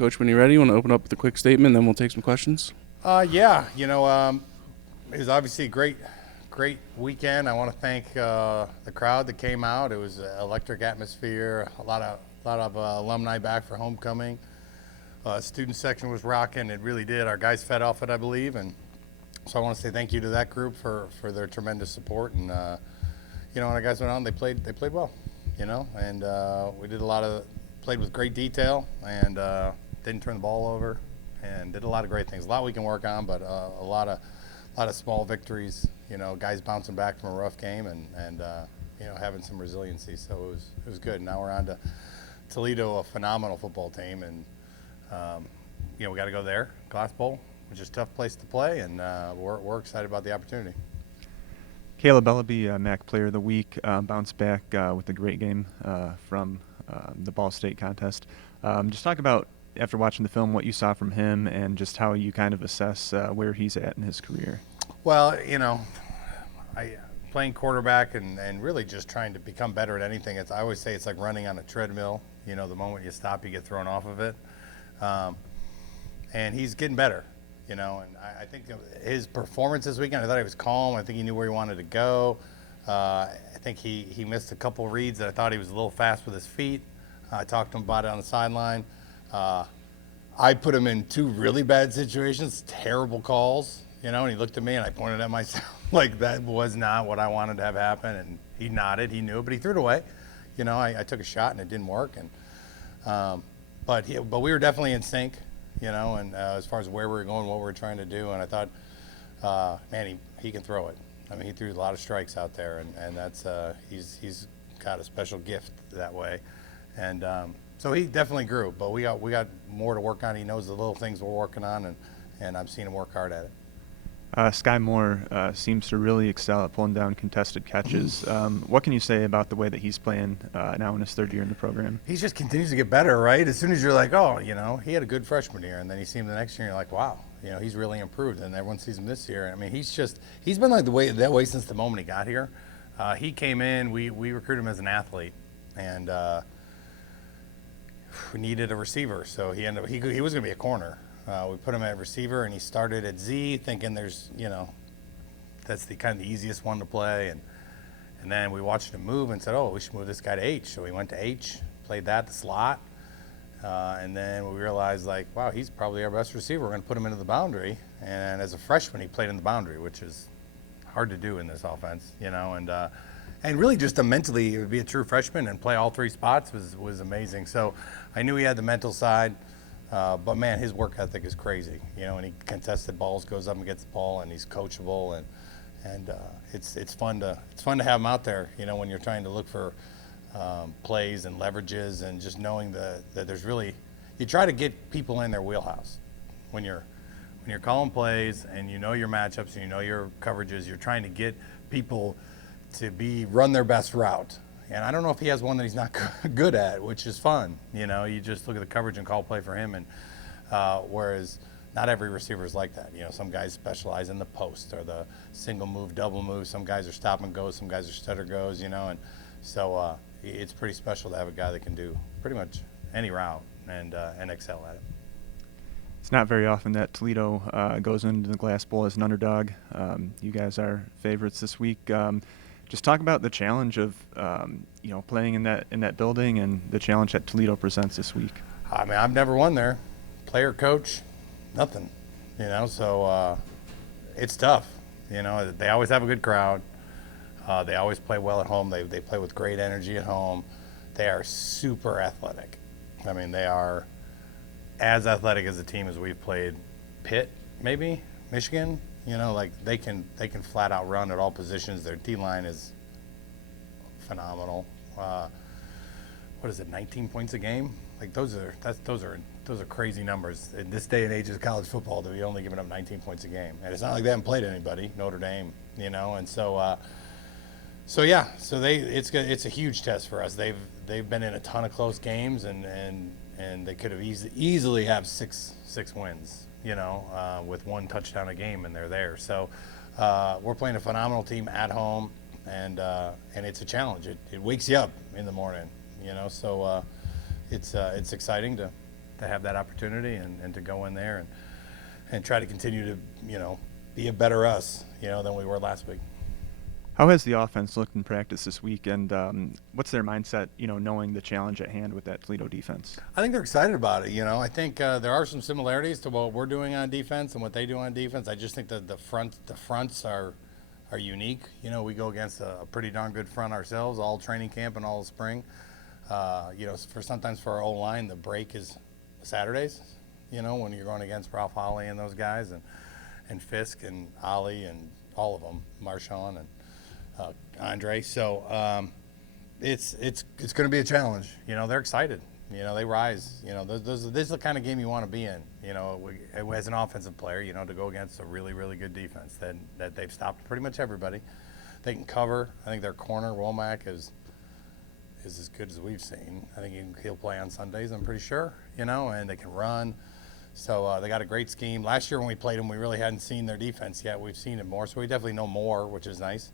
Coach, when you're ready, you want to open up with a quick statement, then we'll take some questions. Yeah, it was obviously a great weekend. I want to thank the crowd that came out. It was an electric atmosphere. A lot of alumni back for homecoming. Student section was rocking. It really did. Our guys fed off it, I believe, and so I want to say thank you to that group for their tremendous support. And when our guys went on, they played well. And we did played with great detail and didn't turn the ball over and did a lot of great things. A lot we can work on, but a lot of small victories. Guys bouncing back from a rough game and having some resiliency. So it was good. Now we're on to Toledo, a phenomenal football team, and we got to go there, Glass Bowl, which is a tough place to play, and we're excited about the opportunity. Caleb Ellaby, MAC Player of the Week, bounced back with a great game from the Ball State contest. Just talk about, after watching the film, what you saw from him and just how you kind of assess where he's at in his career. Well, playing quarterback and really just trying to become better at anything. I always say it's like running on a treadmill. The moment you stop, you get thrown off of it. And he's getting better, and I think his performance this weekend, I thought he was calm. I think he knew where he wanted to go. I think he missed a couple reads that I thought he was a little fast with his feet. I talked to him about it on the sideline. I put him in two really bad situations, terrible calls, and he looked at me and I pointed at myself like that was not what I wanted to have happen. And he nodded, he knew, but he threw it away. I took a shot and it didn't work. And but we were definitely in sync, and as far as where we were going, what we were trying to do. And I thought, man, he can throw it. I mean, he threw a lot of strikes out there, and that's he's got a special gift that way. And so he definitely grew, but we got more to work on. He knows the little things we're working on, and I've seen him work hard at it. Skye Moore seems to really excel at pulling down contested catches. What can you say about the way that he's playing now in his third year in the program? He just continues to get better, right? As soon as you're like, oh, he had a good freshman year, and then you see him the next year, and you're like, wow, he's really improved, and everyone sees him this year. I mean, he's been like that way since the moment he got here. He came in, we recruited him as an athlete, and we needed a receiver, so he was going to be a corner. We put him at receiver, and he started at Z, thinking that's the kind of the easiest one to play. And then we watched him move and said, oh, we should move this guy to H. So we went to H, played the slot. And then we realized, wow, he's probably our best receiver. We're going to put him into the boundary. And as a freshman, he played in the boundary, which is hard to do in this offense, and really just to mentally be a true freshman and play all three spots was amazing. So I knew he had the mental side. But man, his work ethic is crazy. And he contested balls, goes up and gets the ball, and he's coachable, and it's fun to have him out there. When you're trying to look for plays and leverages, and just knowing that there's really, you try to get people in their wheelhouse when you're calling plays and your matchups and your coverages. You're trying to get people to run their best route. And I don't know if he has one that he's not good at, which is fun. You just look at the coverage and call play for him. And whereas not every receiver is like that. Some guys specialize in the post or the single move, double move. Some guys are stop and go. Some guys are stutter goes. And so it's pretty special to have a guy that can do pretty much any route and excel at it. It's not very often that Toledo goes into the Glass Bowl as an underdog. You guys are favorites this week. Just talk about the challenge of playing in that building and the challenge that Toledo presents this week. I mean, I've never won there. Player, coach, nothing. So it's tough. They always have a good crowd. They always play well at home. They play with great energy at home. They are super athletic. I mean, they are as athletic as a team as we've played. Pitt, maybe Michigan. They can flat out run at all positions. Their D-line is phenomenal. What is it, 19 points a game? Those are crazy numbers in this day and age of college football, to be only giving up 19 points a game. And it's not like they haven't played anybody, Notre Dame, and so it's a huge test for us. They've been in a ton of close games, and they could have easily have six wins. With one touchdown a game, and they're there. So we're playing a phenomenal team at home, and it's a challenge. It wakes you up in the morning, So it's exciting to to have that opportunity and to go in there and try to continue to, be a better us, than we were last week. How has the offense looked in practice this week, and what's their mindset, knowing the challenge at hand with that Toledo defense? I think they're excited about it. I think there are some similarities to what we're doing on defense and what they do on defense. I just think that the fronts are unique. We go against a pretty darn good front ourselves, all training camp and all spring. Sometimes for our O-line, the break is Saturdays, when you're going against Ralph Holly and those guys, and Fisk and Ollie and all of them, Marshawn and Andre. So it's going to be a challenge. They're excited. They rise. This is the kind of game you want to be in. As an offensive player, to go against a really, really good defense that they've stopped pretty much everybody. They can cover. I think their corner, Womack, is as good as we've seen. I think he'll play on Sundays, I'm pretty sure, and they can run. So they got a great scheme. Last year when we played them, we really hadn't seen their defense yet. We've seen it more, so we definitely know more, which is nice.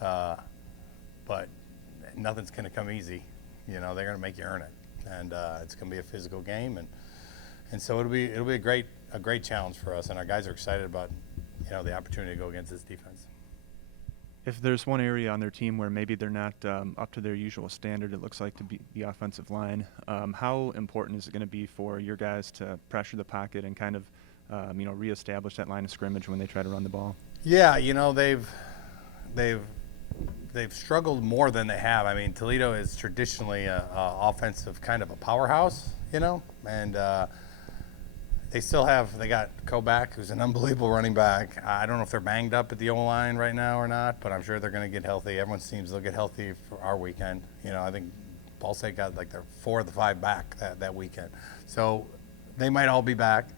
But nothing's going to come easy. They're going to make you earn it, and it's going to be a physical game, and so it'll be a great challenge for us, and our guys are excited about the opportunity to go against this defense. If there's one area on their team where maybe they're not up to their usual standard, it looks like to be the offensive line. How important is it going to be for your guys to pressure the pocket and kind of, reestablish that line of scrimmage when they try to run the ball? Yeah, they've struggled more than they have. I mean, Toledo is traditionally a offensive kind of a powerhouse, and they got Koback, who's an unbelievable running back. I don't know if they're banged up at the O-line right now or not, but I'm sure they're going to get healthy. Everyone seems they'll get healthy for our weekend. I think Ball State got like their 4 of the 5 back that weekend. So they might all be back.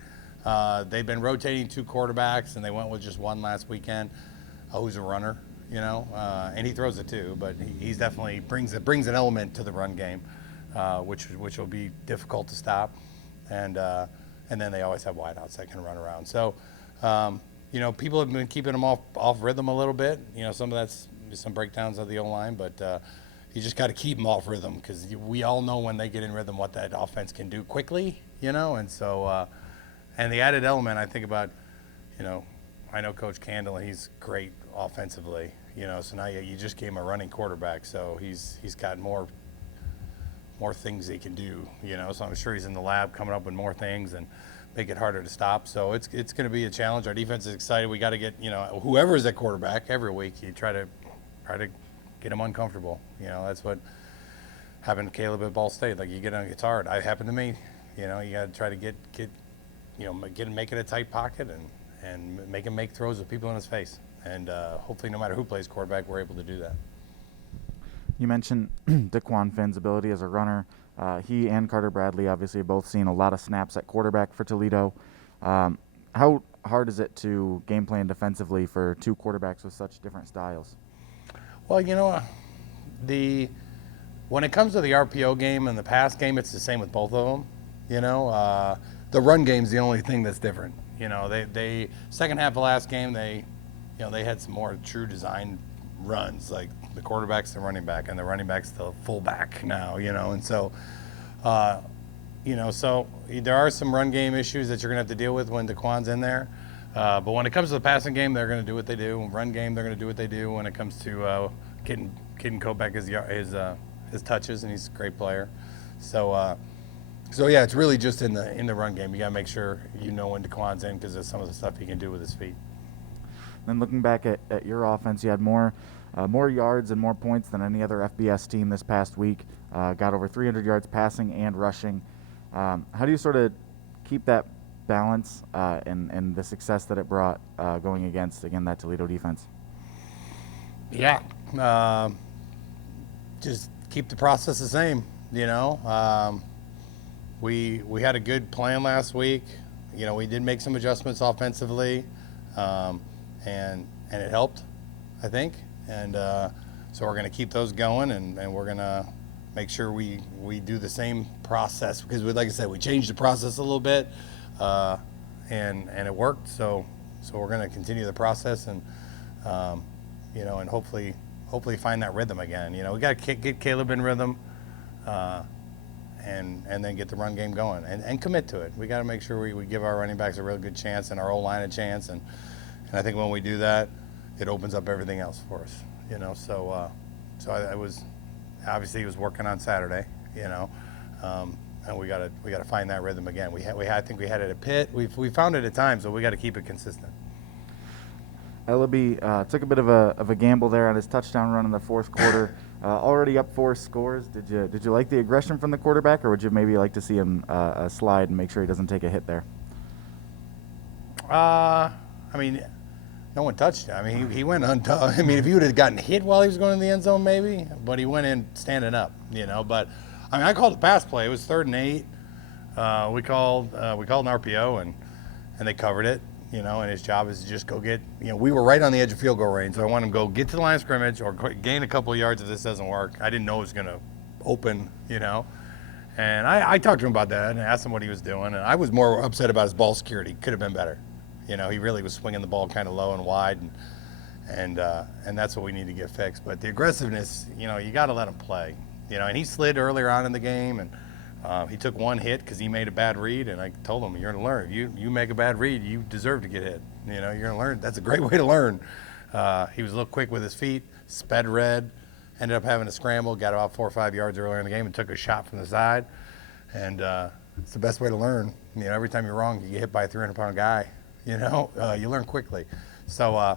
They've been rotating 2 quarterbacks, and they went with just one last weekend, who's a runner, and he throws it too, but he's definitely brings an element to the run game, which will be difficult to stop. And then they always have wideouts that can run around. So, people have been keeping them off rhythm a little bit. Some of that's some breakdowns of the O-line, but you just got to keep them off rhythm because we all know when they get in rhythm what that offense can do quickly, And so, and the added element I think about, I know Coach Candle, and he's great offensively, So now you just gave him a running quarterback, so he's got more things he can do, So I'm sure he's in the lab coming up with more things and make it harder to stop. So it's going to be a challenge. Our defense is excited. We got to get whoever's at quarterback every week. You try to get them uncomfortable. That's what happened to Caleb at Ball State. Like it's hard. It happened to me. You got to try to make it a tight pocket and make him make throws with people in his face. And hopefully, no matter who plays quarterback, we're able to do that. You mentioned Dequan Finn's ability as a runner. He and Carter Bradley obviously have both seen a lot of snaps at quarterback for Toledo. How hard is it to game plan defensively for 2 quarterbacks with such different styles? Well, when it comes to the RPO game and the pass game, it's the same with both of them. The run game's the only thing that's different. They second half of last game, they had some more true design runs, like the quarterback's the running back and the running back's the fullback now, and so, so there are some run game issues that you're gonna have to deal with when Dequan's in there. But when it comes to the passing game, they're gonna do what they do. Run game, they're gonna do what they do. When it comes to getting Koback his touches, and he's a great player. So yeah, it's really just in the run game. You gotta make sure when Dequan's in because of some of the stuff he can do with his feet. Then looking back at your offense, you had more yards and more points than any other FBS team this past week. Got over 300 yards passing and rushing. How do you sort of keep that balance and the success that it brought going against, again, that Toledo defense? Yeah. Just keep the process the same, We had a good plan last week. We did make some adjustments offensively. And it helped, I think. And so we're going to keep those going, and we're going to make sure we do the same process because, like I said, we changed the process a little bit, and it worked. So we're going to continue the process and and hopefully find that rhythm again. We got to get Caleb in rhythm, and then get the run game going and commit to it. We got to make sure we give our running backs a real good chance and our O-line a chance. And I think when we do that, it opens up everything else for us, So I was obviously he was working on Saturday, and we got to find that rhythm again. I think we had it at Pitt. We found it at times, but we got to keep it consistent. Ellaby took a bit of a gamble there on his touchdown run in the fourth quarter. Already up 4 scores. Did you like the aggression from the quarterback, or would you maybe like to see him slide and make sure he doesn't take a hit there? I mean, no one touched him. I mean, he went untouched. I mean, if he would have gotten hit while he was going in the end zone, maybe. But he went in standing up, But I mean, I called the pass play. It was 3rd and 8. We called an RPO and they covered it. And his job is to just go get, we were right on the edge of field goal range, so I want him to go get to the line of scrimmage or gain a couple of yards if this doesn't work. I didn't know it was going to open, And I talked to him about that and asked him what he was doing, and I was more upset about his ball security. Could have been better. He really was swinging the ball kind of low and wide, and that's what we need to get fixed. But the aggressiveness, you got to let him play. And he slid earlier on in the game, and he took one hit because he made a bad read, and I told him, you're going to learn. You make a bad read, you deserve to get hit. You're going to learn. That's a great way to learn. He was a little quick with his feet, sped red, ended up having a scramble, got about 4 or 5 yards earlier in the game and took a shot from the side. And it's the best way to learn. Every time you're wrong, you get hit by a 300-pound guy. You learn quickly. So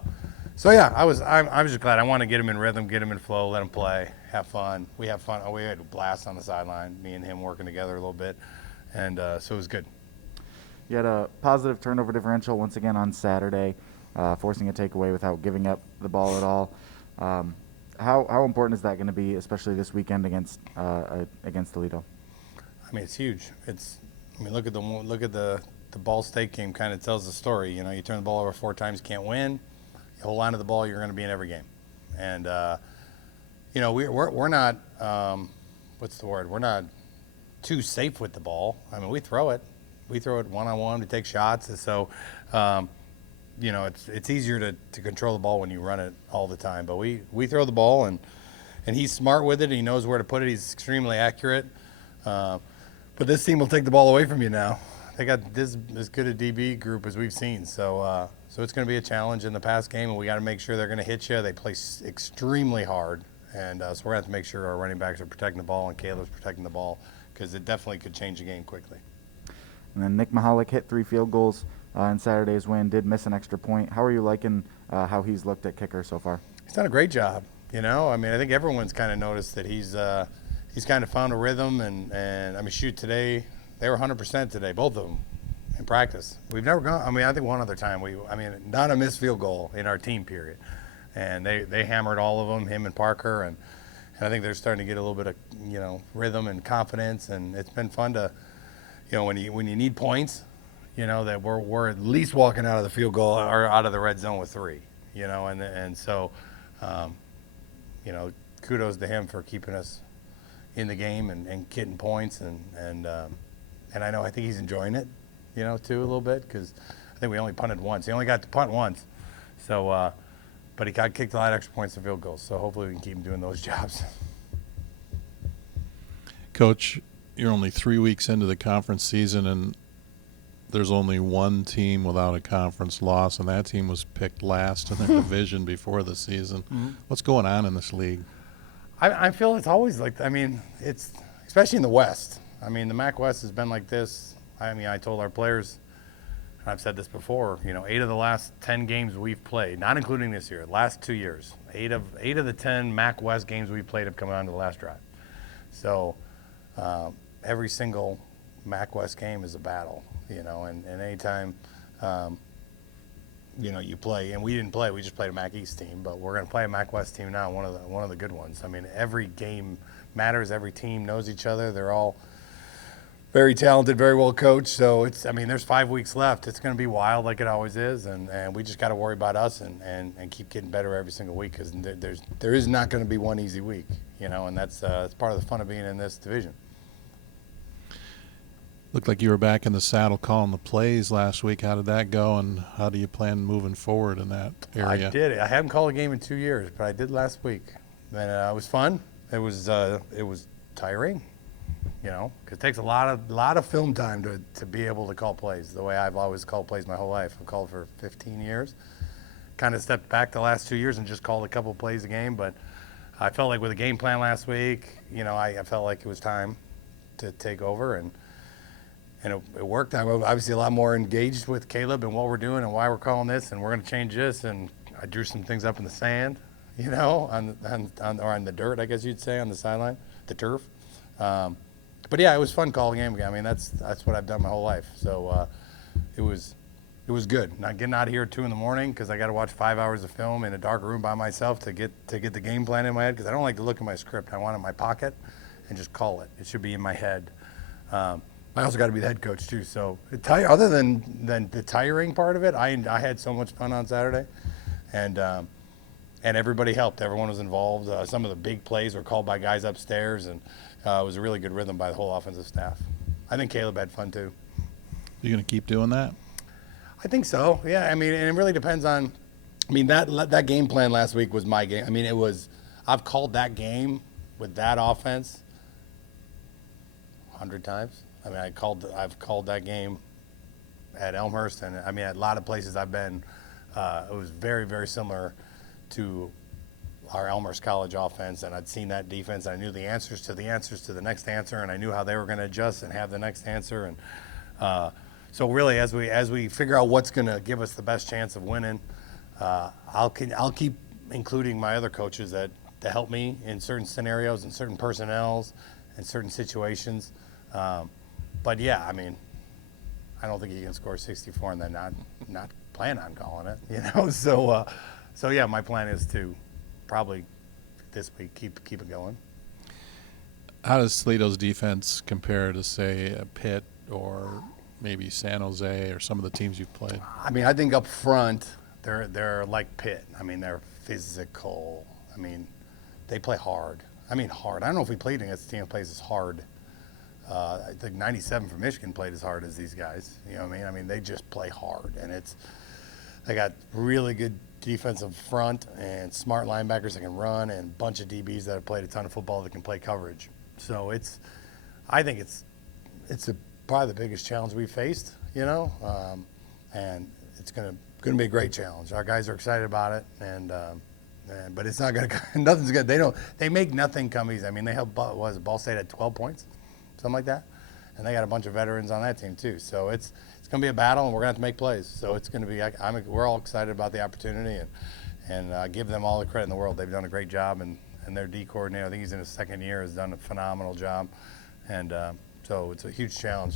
yeah, I was just glad. I want to get him in rhythm, get him in flow, let him play, have fun. We have fun. We had a blast on the sideline, me and him working together a little bit, and so it was good. You had a positive turnover differential once again on Saturday, forcing a takeaway without giving up the ball at all. How important is that going to be, especially this weekend against Toledo? I mean, it's huge. Look at the Ball State game. Kind of tells the story. You turn the ball over 4 times, can't win. You hold on to the ball, you're going to be in every game. And we're not what's the word? We're not too safe with the ball. I mean, we throw it one-on-one. We take shots. And so, it's easier to control the ball when you run it all the time. But we throw the ball, and he's smart with it. He knows where to put it. He's extremely accurate. But this team will take the ball away from you now. They got this as good a DB group as we've seen. So it's going to be a challenge in the pass game, and we got to make sure they're going to hit you. They play extremely hard, and so we're going to have to make sure our running backs are protecting the ball and Caleb's protecting the ball, because it definitely could change the game quickly. And then Nick Mahalik hit 3 field goals in Saturday's win, did miss an extra point. How are you liking how he's looked at kicker so far? He's done a great job. I mean, I think everyone's kind of noticed that he's kind of found a rhythm, and I mean, today they were 100% today, both of them, in practice. We've never gone. I mean, I think one other time not a missed field goal in our team period, and they hammered all of them, him and Parker, and I think they're starting to get a little bit of rhythm and confidence, and it's been fun to when you need points, that we're at least walking out of the field goal or out of the red zone with 3, and so kudos to him for keeping us in the game and getting points, and I think he's enjoying it, too, a little bit, because I think we only punted once. He only got to punt once, so but he got kicked a lot of extra points and field goals. So hopefully we can keep him doing those jobs. Coach, you're only 3 weeks into the conference season, and there's only one team without a conference loss, and that team was picked last in their division before the season. Mm-hmm. What's going on in this league? I feel it's always like, it's especially in the West. I mean, the MAC West has been like this. I told our players, and I've said this before, 8 of the last 10 games we've played, not including this year, last 2 years, 8 of the 10 MAC West games we've played have come down to the last drive. So every single MAC West game is a battle, and anytime, you play, and we didn't play, we just played a MAC East team, but we're going to play a MAC West team now, one of the good ones. I mean, every game matters, every team knows each other, they're all very talented, very well coached, so there's 5 weeks left. It's going to be wild like it always is, and we just got to worry about us and keep getting better every single week, because there is not going to be one easy week, and that's part of the fun of being in this division. Looked like you were back in the saddle calling the plays last week. How did that go, and how do you plan moving forward in that area? I did. I haven't called a game in 2 years, but I did last week, and it was fun. It was tiring. because it takes a lot of film time to be able to call plays the way I've always called plays my whole life. I've called for 15 years. Kind of stepped back the last 2 years and just called a couple plays a game, but I felt like with a game plan last week, I felt like it was time to take over, and it worked. I'm obviously a lot more engaged with Caleb and what we're doing and why we're calling this, and we're going to change this. And I drew some things up in the sand, on the dirt, I guess you'd say, on the sideline, the turf. But yeah, it was fun calling the game again. I mean, that's what I've done my whole life. So it was good. Not getting out of here at 2 a.m. because I got to watch 5 hours of film in a dark room by myself to get the game plan in my head, because I don't like to look at my script. I want it in my pocket and just call it. It should be in my head. I also got to be the head coach too. So other than the tiring part of it, I had so much fun on Saturday, and everybody helped. Everyone was involved. Some of the big plays were called by guys upstairs, and it was a really good rhythm by the whole offensive staff. I think Caleb had fun too. You going to keep doing that? I think so. Yeah. I mean, and it really depends on. I mean, that game plan last week was my game. I mean, I've called that game with that offense 100 times. I mean, I've called that game at Elmhurst, and I mean, at a lot of places I've been, it was very, very similar to our Elmhurst College offense, and I'd seen that defense. I knew the answers to the next answer, and I knew how they were going to adjust and have the next answer. And so really, as we figure out what's going to give us the best chance of winning, I'll keep including my other coaches to help me in certain scenarios and certain personnels and certain situations. But yeah, I mean, I don't think you can score 64 and then not plan on calling it, So yeah, my plan is to probably this week keep it going. How does Toledo's defense compare to, say, a Pitt or maybe San Jose or some of the teams you've played? I mean, I think up front they're like Pitt. I mean, they're physical. I mean, they play hard. I mean, hard. I don't know if we played against a team that plays as hard. I think 97 from Michigan played as hard as these guys. You know what I mean? I mean, they just play hard, and they got really good defensive front and smart linebackers that can run, and a bunch of DBs that have played a ton of football that can play coverage. So I think it's probably the biggest challenge we've faced, and it's gonna be a great challenge. Our guys are excited about it, but it's not gonna. Nothing's gonna. They make nothing come easy. I mean, they have Ball State at 12 points. Something like that, and they got a bunch of veterans on that team too. So it's going to be a battle, and we're going to have to make plays. So it's going to be. We're all excited about the opportunity, and give them all the credit in the world. They've done a great job, and their D coordinator, I think he's in his second year, has done a phenomenal job, and so it's a huge challenge.